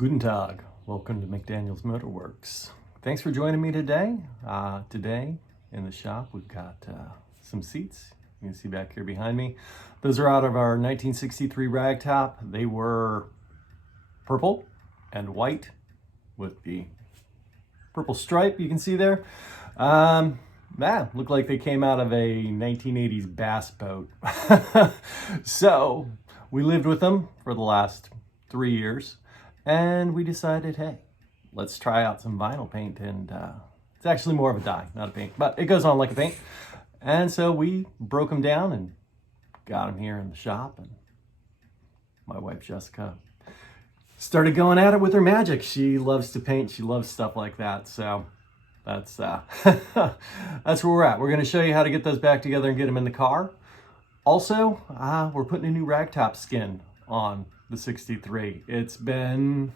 Guten Tag. Welcome to McDaniel's Motor Works. Thanks for joining me today. Today in the shop we've got some seats. You can see back here behind me. Those are out of our 1963 Ragtop. They were purple and white with the purple stripe you can see there. Looked like they came out of a 1980s bass boat. So we lived with them for the last 3 years. And we decided, hey, let's try out some vinyl paint. And it's actually more of a dye, not a paint, but it goes on like a paint. And so we broke them down and got them here in the shop. And my wife, Jessica, started going at it with her magic. She loves to paint. She loves stuff like that. So that's that's where we're at. We're going to show you how to get those back together and get them in the car. Also, we're putting a new Ragtop skin on the 63. It's been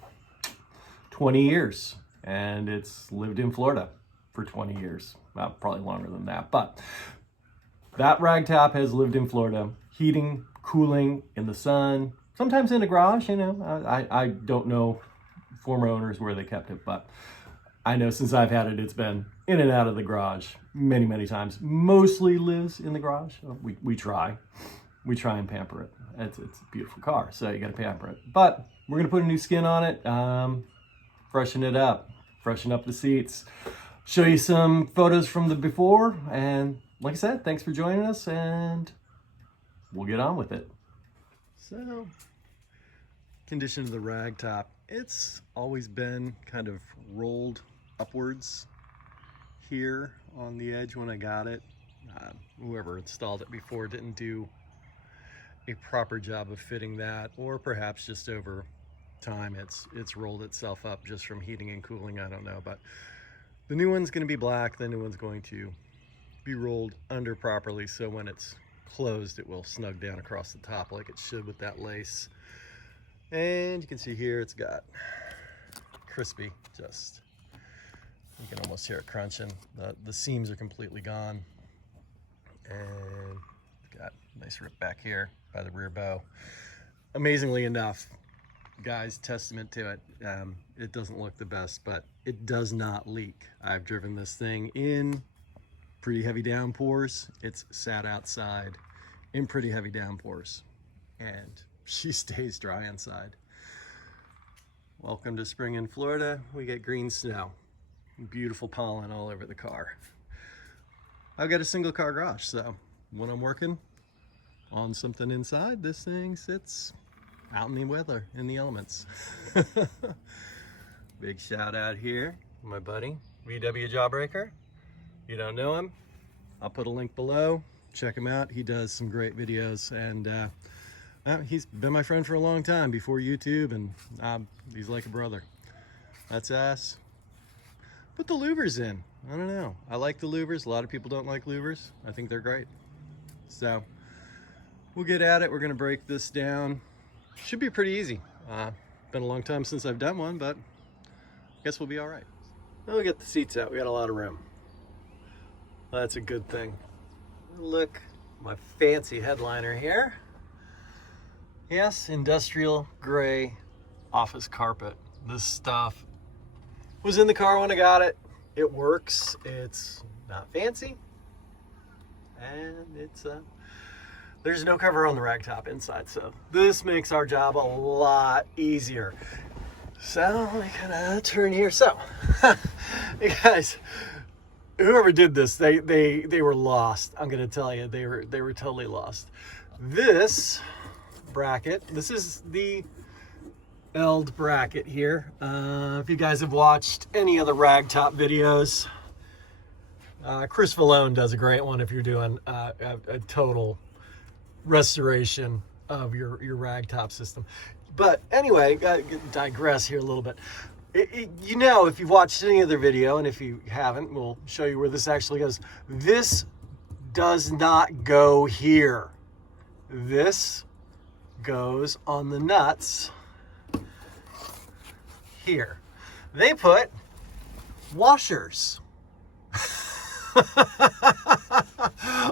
20 years and it's lived in Florida for 20 years. Well, probably longer than that, but that Ragtop has lived in Florida, heating, cooling, in the sun, sometimes in a garage. You know, I don't know former owners where they kept it, but I know since I've had it, it's been in and out of the garage many, many times. Mostly lives in the garage. We try and pamper it. It's a beautiful car, so you got to pamper it. But we're going to put a new skin on it, freshen it up, freshen up the seats, show you some photos from the before. And like I said, thanks for joining us, and we'll get on with it. So, condition of the Ragtop. It's always been kind of rolled upwards here on the edge when I got it. Whoever installed it before didn't do a proper job of fitting that, or perhaps just over time it's rolled itself up just from heating and cooling. I don't know, but the new one's going to be black. The new one's going to be rolled under properly, so when it's closed it will snug down across the top like it should with that lace. And you can see here it's got crispy, just you can almost hear it crunching. The seams are completely gone, and got a nice rip back here by the rear bow. Amazingly enough, guys, testament to it, it doesn't look the best, but it does not leak. I've driven this thing in pretty heavy downpours. It's sat outside in pretty heavy downpours, and she stays dry inside. Welcome to spring in Florida. We get green snow, beautiful pollen all over the car. I've got a single car garage, so when I'm working on something inside, this thing sits out in the weather, in the elements. Big shout out here to my buddy, VDUB Jawbreaker. You don't know him, I'll put a link below. Check him out. He does some great videos, and he's been my friend for a long time before YouTube, and he's like a brother. That's us. Put the louvers in. I don't know. I like the louvers. A lot of people don't like louvers. I think they're great. So we'll get at it. We're going to break this down. Should be pretty easy. Been a long time since I've done one, but I guess we'll be all right. Now we get the seats out. We got a lot of room. That's a good thing. Look, my fancy headliner here. Yes, industrial gray office carpet. This stuff was in the car when I got it. It works. It's not fancy, and it's there's no cover on the Ragtop inside, so this makes our job a lot easier. So we kind of turn here. So you guys, whoever did this, they were lost. I'm gonna tell you, they were totally lost. This bracket, this is the Eld bracket here. If you guys have watched any of the Ragtop videos, Chris Vallone does a great one if you're doing a total restoration of your Ragtop system. But anyway, digress here a little bit. You know, if you've watched any other video, and if you haven't, we'll show you where this actually goes. This does not go here. This goes on the nuts here. They put washers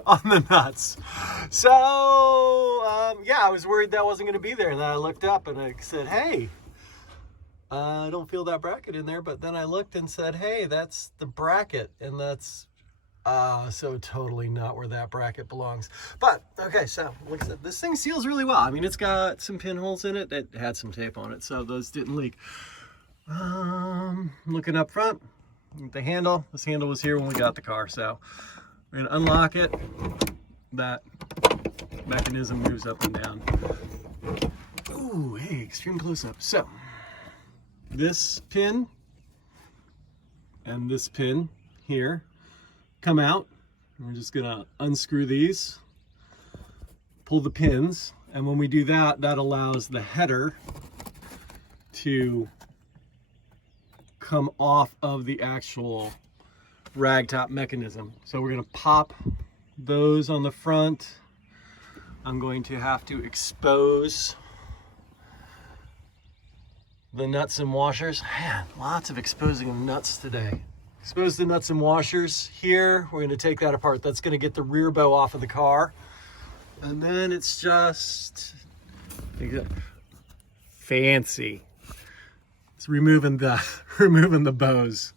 on the nuts. So yeah, I was worried that wasn't going to be there. And then I looked up and I said, hey, I don't feel that bracket in there, but then I looked and said, hey, that's the bracket, and that's so totally not where that bracket belongs. But okay, so like I said, this thing seals really well. I mean, it's got some pinholes in it. It had some tape on it, so those didn't leak. Looking up front, the handle. This handle was here when we got the car, so we're gonna unlock it. That mechanism moves up and down. Ooh, hey, extreme close-up. So this pin and this pin here come out. We're just gonna unscrew these, pull the pins, and when we do that, that allows the header to come off of the actual Ragtop mechanism. So we're gonna pop those on the front. I'm going to have to expose the nuts and washers. Man, lots of exposing of nuts today. Expose the nuts and washers here. We're gonna take that apart. That's gonna get the rear bow off of the car. And then it's just fancy. It's removing the bows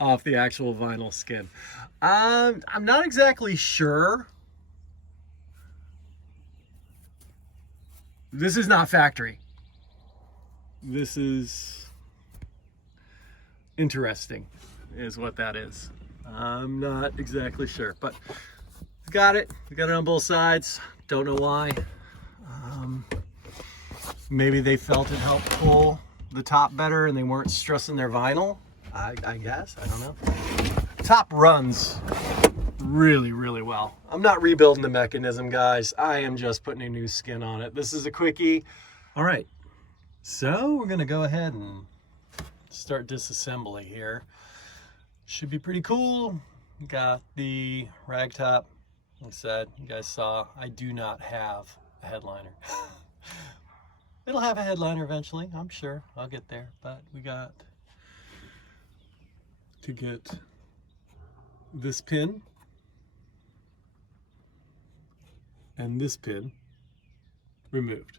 off the actual vinyl skin. I'm not exactly sure. This is not factory. This is interesting, is what that is. I'm not exactly sure, but got it. We got it on both sides. Don't know why. Maybe they felt it helped pull the top better and they weren't stressing their vinyl. I guess, I don't know. Top runs really, really well. I'm not rebuilding the mechanism, guys. I am just putting a new skin on it. This is a quickie. All right, so we're gonna go ahead and start disassembly here. Should be pretty cool. Got the Ragtop. Like I said, you guys saw, I do not have a headliner. It'll have a headliner eventually, I'm sure. I'll get there, but we got to get this pin and this pin removed.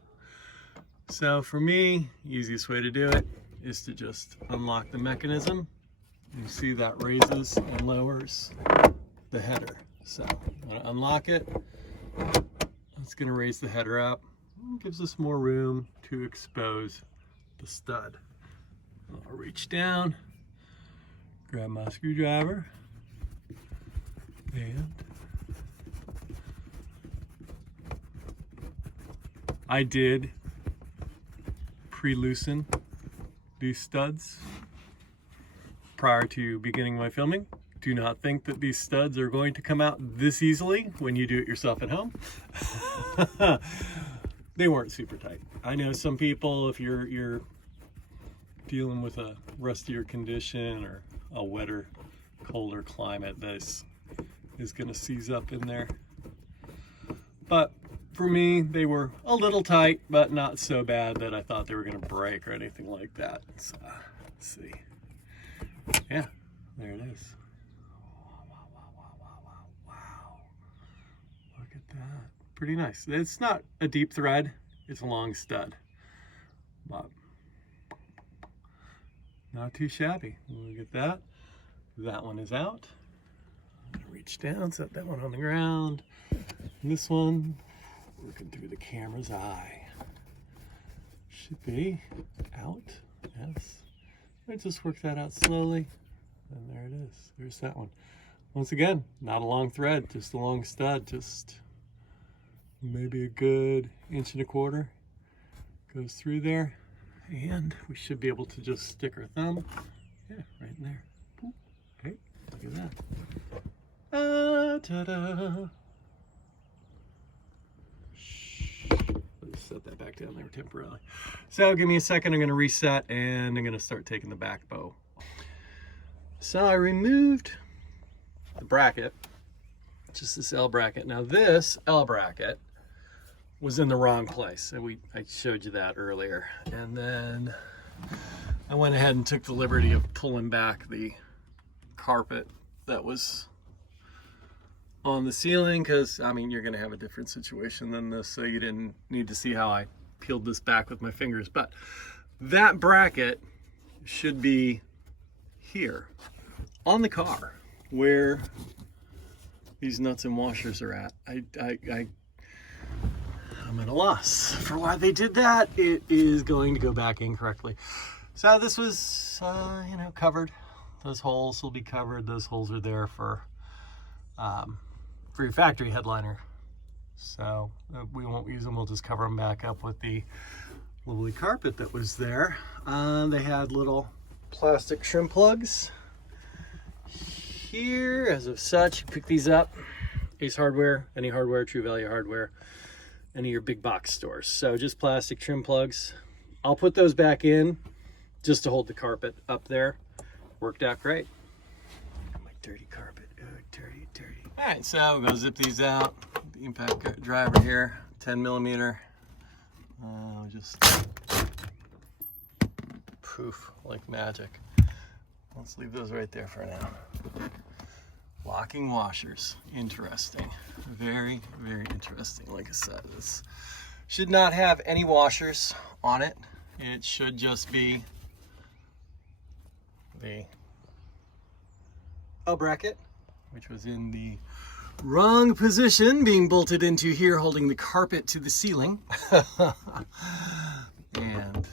So for me, easiest way to do it is to just unlock the mechanism. You see that raises and lowers the header. So I'm gonna unlock it. It's gonna raise the header up. It gives us more room to expose the stud. I'll reach down, grab my screwdriver, and I did pre-loosen these studs prior to beginning my filming. Do not think that these studs are going to come out this easily when you do it yourself at home. They weren't super tight. I know some people, if you're dealing with a rustier condition or a wetter, colder climate, this is gonna seize up in there. But for me, they were a little tight, but not so bad that I thought they were gonna break or anything like that. So, let's see. Yeah, there it is. Wow. Look at that. Pretty nice. It's not a deep thread, it's a long stud, but not too shabby. Look at that. That one is out. I'm gonna reach down, set that one on the ground. And this one, looking through the camera's eye, should be out. Yes. I just work that out slowly, and there it is. There's that one. Once again, not a long thread, just a long stud, just maybe a good 1.25 inches goes through there, and we should be able to just stick our thumb, yeah, right in there. Okay, look at that. Ta-da! Let's set that back down there temporarily. So give me a second, I'm going to reset, and I'm going to start taking the back bow. So I removed the bracket, just this L bracket. Now this L bracket was in the wrong place, and I showed you that earlier. And then I went ahead and took the liberty of pulling back the carpet that was on the ceiling, because I mean, you're going to have a different situation than this, so you didn't need to see how I peeled this back with my fingers. But that bracket should be here on the car where these nuts and washers are at. I'm at a loss for why they did that. It is going to go back incorrectly. So this was, you know, covered. Those holes will be covered. Those holes are there for your factory headliner. So we won't use them. We'll just cover them back up with the lovely carpet that was there. They had little plastic trim plugs here as of such. Pick these up. Ace Hardware, any hardware, True Value Hardware, any of your big box stores. So just plastic trim plugs. I'll put those back in just to hold the carpet up there. Worked out great. My dirty carpet. Oh, dirty, dirty. All right, so we're gonna zip these out. The impact driver here, 10 millimeter. Just poof, like magic. Let's leave those right there for now. Locking washers, interesting. Very, very interesting. Like I said, this should not have any washers on it. It should just be the L bracket, which was in the wrong position, being bolted into here, holding the carpet to the ceiling. And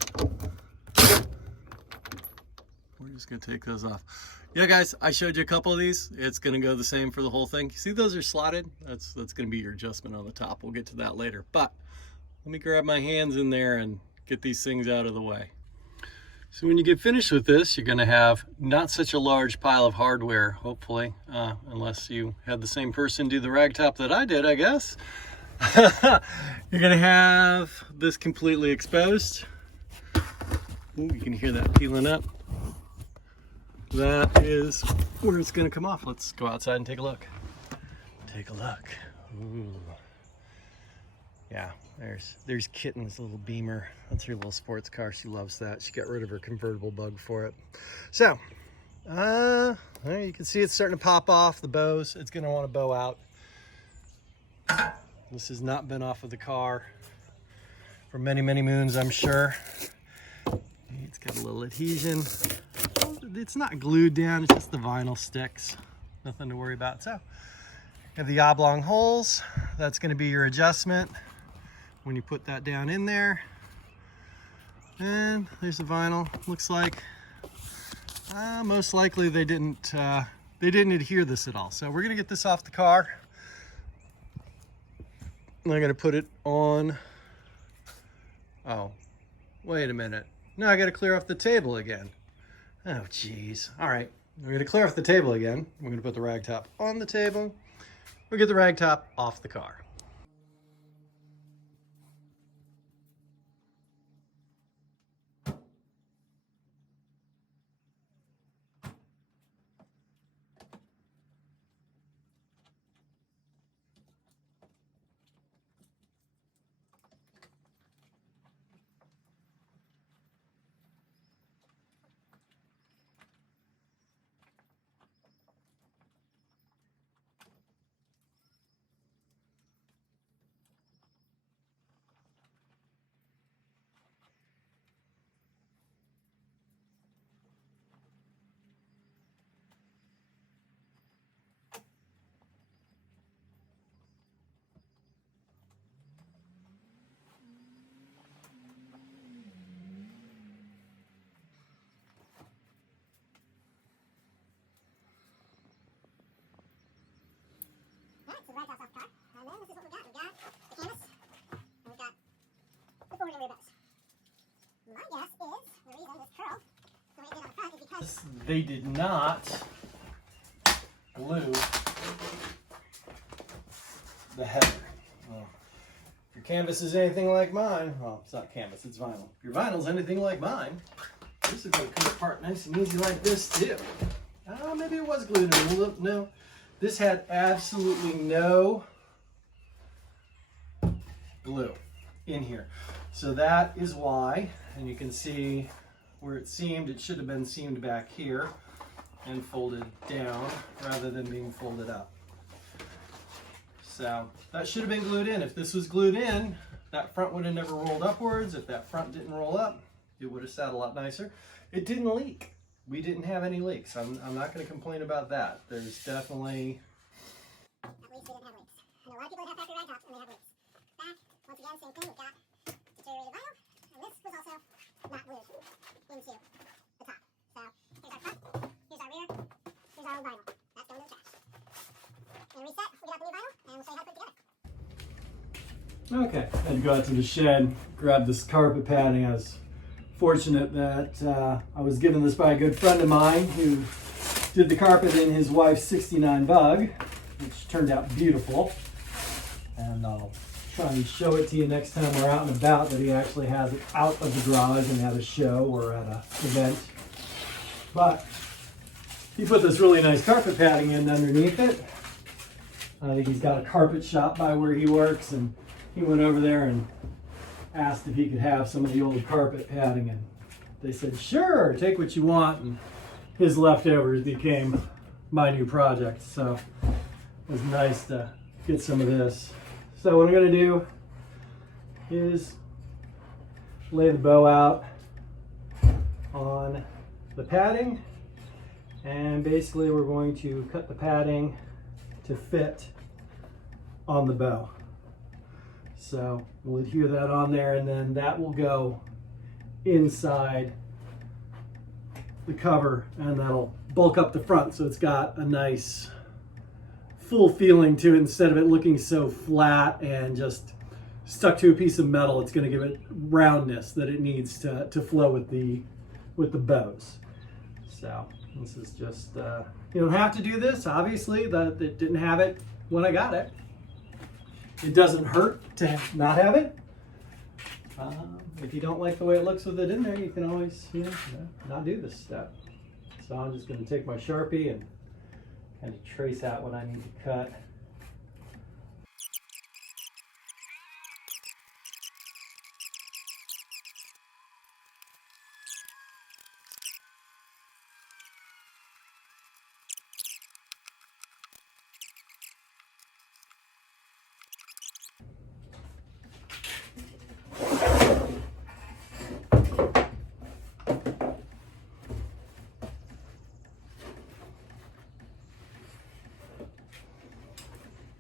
we're just gonna take those off. Yeah, guys, I showed you a couple of these. It's gonna go the same for the whole thing. See, those are slotted. That's gonna be your adjustment on the top. We'll get to that later. But let me grab my hands in there and get these things out of the way. So when you get finished with this, you're gonna have not such a large pile of hardware, hopefully, unless you had the same person do the Ragtop that I did, I guess. You're gonna have this completely exposed. Ooh, you can hear that peeling up. That is where it's gonna come off. Let's go outside and take a look. Take a look. Ooh. Yeah, there's Kitten's little Beamer. That's her little sports car. She loves that. She got rid of her convertible bug for it. So, you can see it's starting to pop off the bows. It's gonna want to bow out. This has not been off of the car for many, many moons, I'm sure. It's got a little adhesion. It's not glued down, it's just the vinyl sticks. Nothing to worry about. So, you have the oblong holes. That's gonna be your adjustment when you put that down in there. And there's the vinyl. Looks like most likely they didn't adhere this at all. So we're gonna get this off the car. I'm gonna put it on. Oh, wait a minute. No, I gotta clear off the table again. Oh, geez. All right, we're gonna clear off the table again. We're gonna put the Ragtop on the table. We'll get the Ragtop off the car. The Ragtop's off the car, and then this is what we got. We got the canvas, and we got the forward and rear bows. My guess is the reason this curl, the way it did on the front, is because They did not glue the header. Well, if your canvas is anything like mine, well, it's not canvas, it's vinyl. If your vinyl's anything like mine, this is going to come apart nice and easy like this too. Maybe it was glued in. No. This had absolutely no glue in here. So that is why, and you can see where it seamed, it should have been seamed back here and folded down rather than being folded up. So that should have been glued in. If this was glued in, that front would have never rolled upwards. If that front didn't roll up, it would have sat a lot nicer. It didn't leak. We didn't have any leaks. I'm not going to complain about that. There's definitely... At least we didn't have leaks. I know a lot of people have factory Ragtops and they have leaks. Back, once again, same thing. We've got deteriorated vinyl, and this was also not glued into the top. So here's our front, here's our rear, here's our old vinyl. That's going in the trash. And reset, we got the new vinyl, and we'll show you how to put it together. Okay, I had to go out to the shed, grab this carpet padding. I was fortunate that I was given this by a good friend of mine who did the carpet in his wife's 69 Bug, which turned out beautiful. And I'll try and show it to you next time we're out and about, that he actually has it out of the garage and at a show or at an event. But he put this really nice carpet padding in underneath it. I think he's got a carpet shop by where he works, and he went over there and asked if he could have some of the old carpet padding, and they said, sure, take what you want. And his leftovers became my new project, so it was nice to get some of this. So what I'm going to do is lay the bow out on the padding, and basically we're going to cut the padding to fit on the bow. So we'll adhere that on there, and then that will go inside the cover, and that'll bulk up the front so it's got a nice full feeling to it instead of it looking so flat and just stuck to a piece of metal. It's going to give it roundness that it needs to flow with the bows. So this is just you don't have to do this, obviously. That it didn't have it when I got it. It doesn't hurt to not have it. If you don't like the way it looks with it in there, you can always, not do this step. So I'm just going to take my Sharpie and kind of trace out what I need to cut.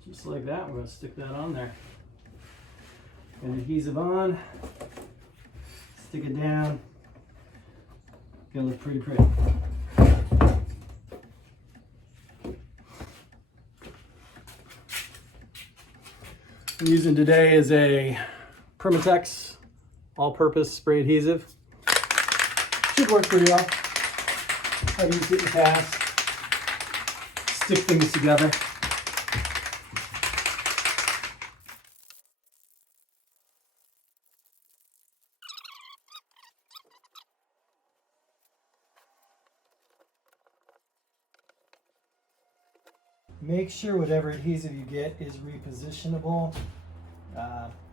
Just like that, we're going to stick that on there. And adhesive on, stick it down, gonna look pretty pretty. I'm using today is a Permatex all-purpose spray adhesive. Should work pretty well. I've used it in the past. Stick things together. Make sure whatever adhesive you get is repositionable.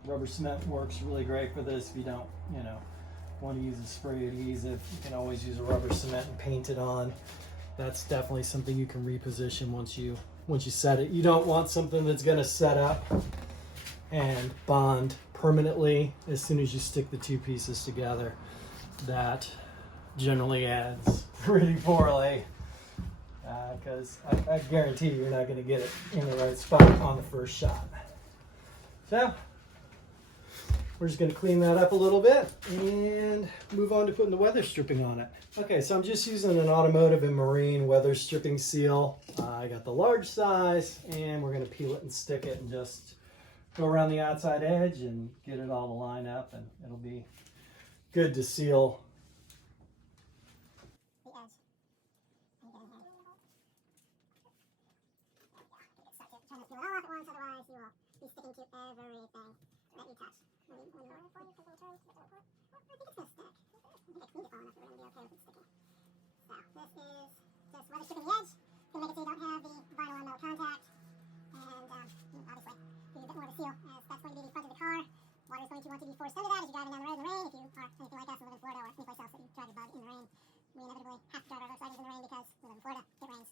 Rubber cement works really great for this. If you don't, want to use a spray adhesive, you can always use a rubber cement and paint it on. That's definitely something you can reposition once you set it. You don't want something that's going to set up and bond permanently as soon as you stick the two pieces together. That generally adds pretty poorly. Because I guarantee you're not going to get it in the right spot on the first shot. So we're just going to clean that up a little bit and move on to putting the weather stripping on it. Okay, so I'm just using an automotive and marine weather stripping seal. I got the large size, and we're going to peel it and stick it and just go around the outside edge and get it all to line up, and it'll be good to seal. Trying to peel it all off at once, otherwise you will be sticking to everything that you touch. Maybe one more before you put it in turns. I think it's going to stick. I think I cleaned it well enough that we're going to be okay with it sticking. So this is just weather stripping the edge to make it so you don't have the vinyl on metal contact. And obviously give you a bit more of a seal, as that's going to be the front of the car. Water is going to want to be forced under that as you're driving down the road in the rain. If you are anything like us and live in Florida or anyplace else that you drive your bug in the rain, we inevitably have to drive our motorcycles in the rain because we live in Florida, it rains,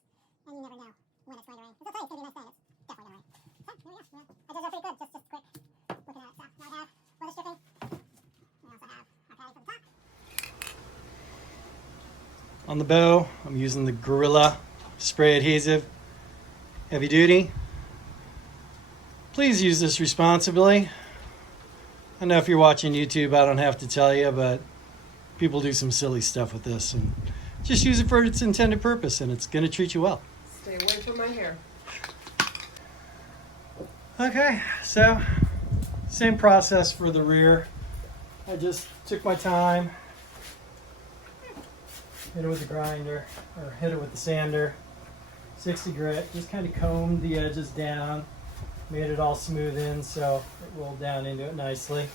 and you never know when it's going to rain. Because I'll tell you, it's going to be a nice day. It's definitely going to rain. So, here we go. I did that pretty good, just quick looking at it. So, now I have weather stripping. We also have our padding for the top. On the bow, I'm using the Gorilla spray adhesive, heavy duty. Please use this responsibly. I know if you're watching YouTube, I don't have to tell you, but people do some silly stuff with this, and just use it for its intended purpose, and it's going to treat you well. Stay away from my hair. Okay, so same process for the rear. I just took my time, hit it with the grinder, or hit it with the sander, 60 grit, just kind of combed the edges down, made it all smooth in so it rolled down into it nicely,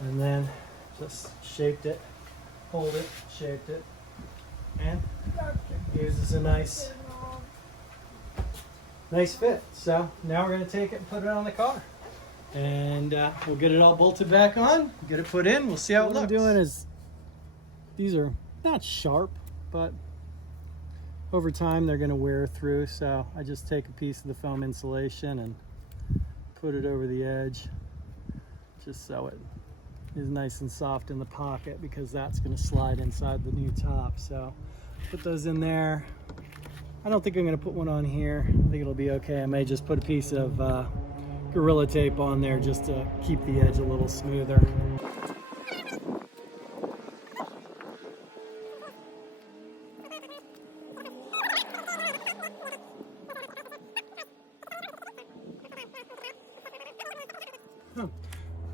and then just shaped it, pulled it, shaped it, and it gives us a nice fit. So now we're going to take it and put it on the car, and we'll get it all bolted back on, get it put in, we'll see how it looks. What I'm doing is, these are not sharp, but over time they're going to wear through, so I just take a piece of the foam insulation and put it over the edge just so it is nice and soft in the pocket, because that's going to slide inside the new top. So put those in there. I don't think I'm going to put one on here. I think it'll be okay. I may just put a piece of Gorilla tape on there just to keep the edge a little smoother.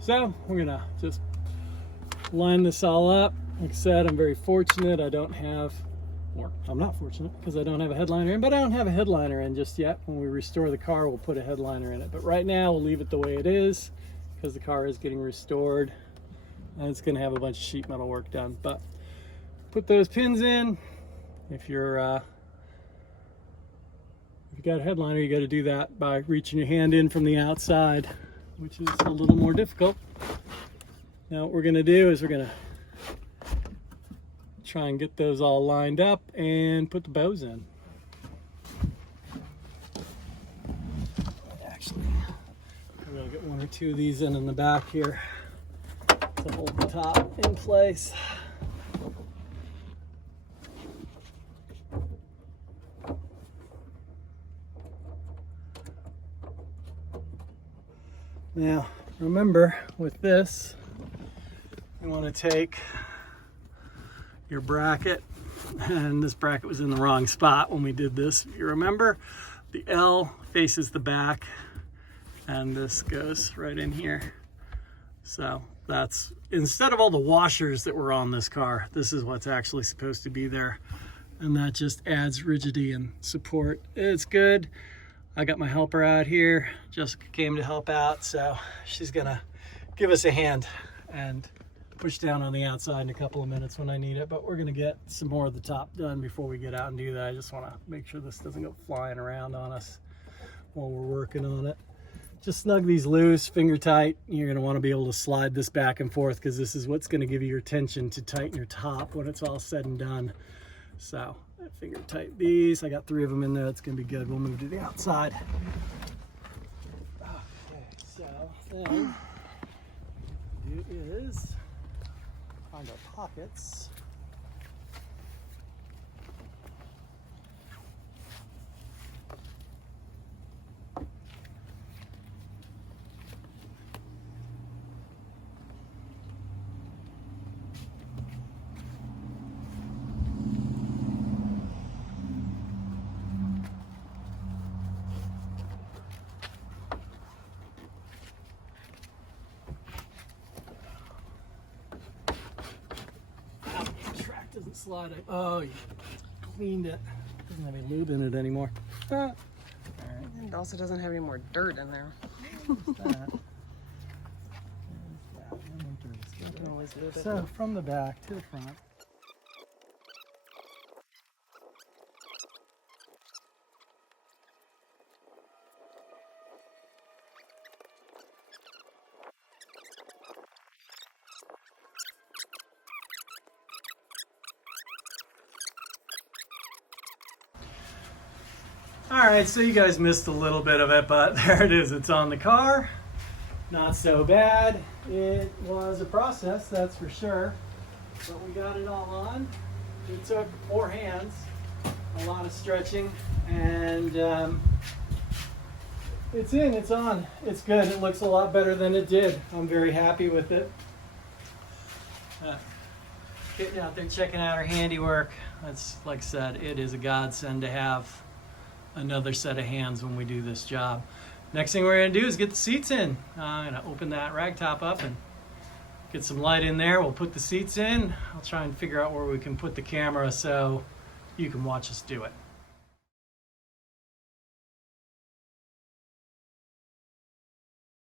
So we're gonna just line this all up. Like I said, I'm very fortunate. I'm not fortunate because I don't have a headliner in, but I don't have a headliner in just yet. When we restore the car, we'll put a headliner in it. But right now, we'll leave it the way it is because the car is getting restored and it's gonna have a bunch of sheet metal work done. But put those pins in. If you got a headliner, you got to do that by reaching your hand in from the outside, which is a little more difficult. Now what we're gonna do is we're gonna try and get those all lined up and put the bows in. Actually, I'm gonna get one or two of these in the back here to hold the top in place. Now, remember with this, you want to take your bracket, and this bracket was in the wrong spot when we did this. If you remember, the L faces the back, and this goes right in here. So that's, instead of all the washers that were on this car, this is what's actually supposed to be there. And that just adds rigidity and support. It's good. I got my helper out here. Jessica came to help out, so she's gonna give us a hand and push down on the outside in a couple of minutes when I need it. But we're gonna get some more of the top done before we get out and do that. I just wanna make sure this doesn't go flying around on us while we're working on it. Just snug these loose, finger tight. You're gonna wanna be able to slide this back and forth because this is what's gonna give you your tension to tighten your top when it's all said and done. So finger tight these. I got 3 of them in there. That's gonna be good. We'll move to the outside. Okay, so then what we do is find our pockets. Doesn't slide. Oh, you cleaned it. Doesn't have any lube in it anymore. All right. It also doesn't have any more dirt in there. So from the back to the front. All right, so you guys missed a little bit of it, but there it is. It's on the car. Not so bad. It was a process, that's for sure. But we got it all on. It took 4 hands, a lot of stretching, and it's in, it's on, it's good. It looks a lot better than it did. I'm very happy with it. Getting out there, checking out our handiwork. That's, like I said, it is a godsend to have another set of hands when we do this job. Next thing we're going to do is get the seats in. I'm going to open that Ragtop up and get some light in there. We'll put the seats in. I'll try and figure out where we can put the camera so you can watch us do it.